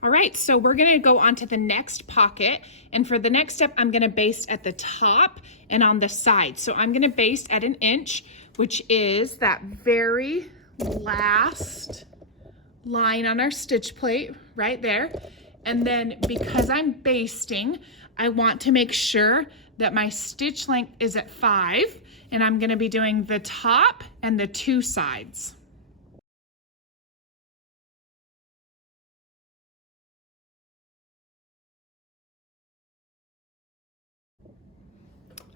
All right, so we're gonna go on to the next pocket, and for the next step, I'm gonna baste at the top and on the side. So I'm gonna baste at 1 inch, which is that very last line on our stitch plate right there. And then because I'm basting, I want to make sure that my stitch length is at 5, and I'm gonna be doing the top and the 2 sides.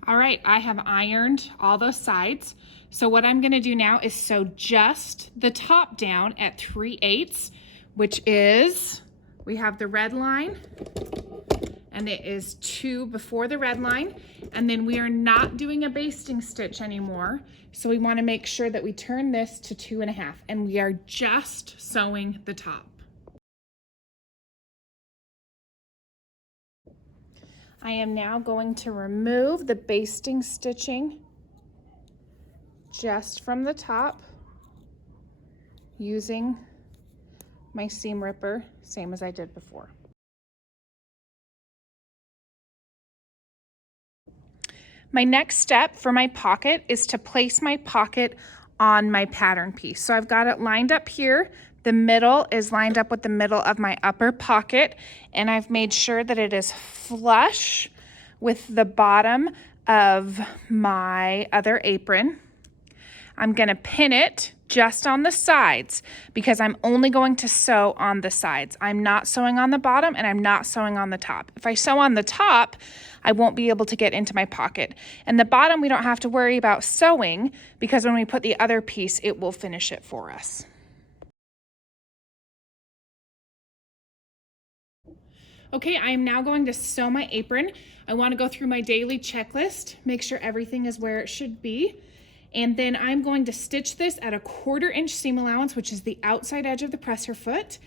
All right, I have ironed all those sides. So what I'm gonna do now is sew just the top down at 3/8, which is, we have the red line, and it is 2 before the red line, and then we are not doing a basting stitch anymore. So we wanna make sure that we turn this to 2.5, and we are just sewing the top. I am now going to remove the basting stitching just from the top using my seam ripper, same as I did before. My next step for my pocket is to place my pocket on my pattern piece. So I've got it lined up here. The middle is lined up with the middle of my upper pocket, and I've made sure that it is flush with the bottom of my other apron. I'm gonna pin it just on the sides because I'm only going to sew on the sides. I'm not sewing on the bottom, and I'm not sewing on the top. If I sew on the top, I won't be able to get into my pocket. And the bottom, we don't have to worry about sewing because when we put the other piece, it will finish it for us. Okay, I am now going to sew my apron. I want to go through my daily checklist, make sure everything is where it should be. And then I'm going to stitch this at a 1/4 inch seam allowance, which is the outside edge of the presser foot.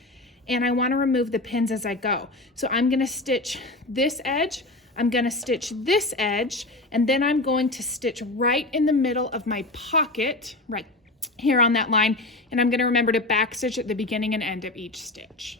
And I want to remove the pins as I go. So I'm going to stitch this edge, I'm going to stitch this edge, and then I'm going to stitch right in the middle of my pocket, right here on that line. And I'm going to remember to back stitch at the beginning and end of each stitch.